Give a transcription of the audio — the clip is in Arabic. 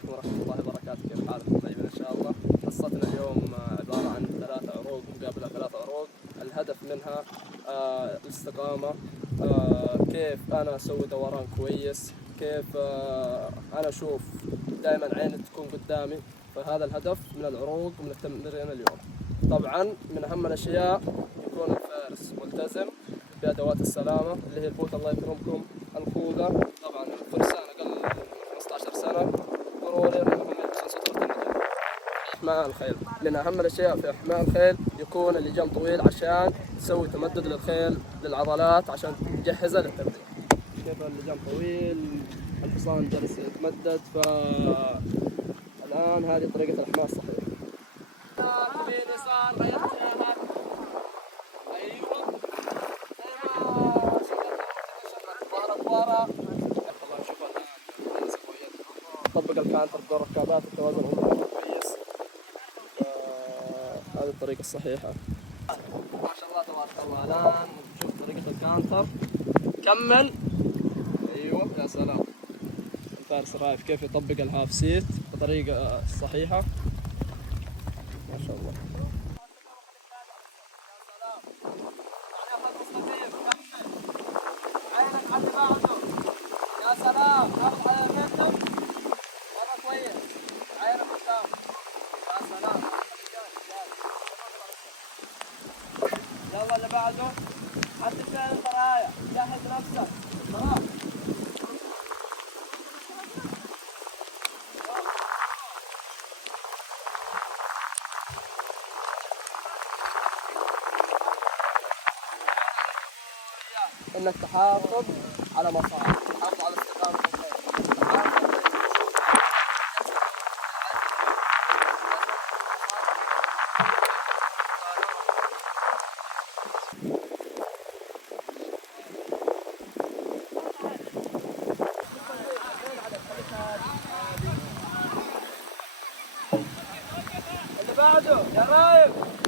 عليكم ورحمة الله وبركاته، كيف حالكم؟ طيبين إن شاء الله. قصتنا اليوم عبارة عن 3 عروض مقابلة 3 عروض. الهدف منها الاستقامة، كيف أنا أسوي دوران كويس، كيف أنا أشوف دائما عيني تكون قدامي. فهذا الهدف من العروض ومن التمرين اليوم. طبعا من أهم الأشياء يكون الفارس ملتزم بأدوات السلامة اللي هي البوت الله يكرمكم، الخوذة، طبعا الفرسان أقل من 15 سنة، ضروري أنهم يلبسون سترة النجاة. إحماء الخيل، لأن أهم الأشياء في إحماء الخيل يكون اللجام طويل عشان تسوي تمدد للخيل للعضلات عشان تجهزها للتمرين. كيف اللجام طويل، الحصان جالس يتمدد. فالآن هذه طريقة الإحماء الصحيحة. يمين يسار غير جهة. أيوه. ظهرك ورا. طبعا شوف الآن طبق الكانتر بدون ركابات، التوازن هو كويس. هذه الطريقة الصحيحة. ما شاء الله تبارك الله. الآن نشوف طريقة الكانتر. كمل. أيوه يا سلام. الفارس رايف كيف يطبق الهاف سيت بطريقة صحيحة. ما شاء الله. يا سلام. حافظ على المنتم. مرة كويس. عينك قدام. يا سلام. يلا اللي بعده. حط الفعل البرايا. جهز نفسك. خلاص. انك تحافظ على مصاري، تحافظ على استقامة الخيل. اللي بعده يا رايب.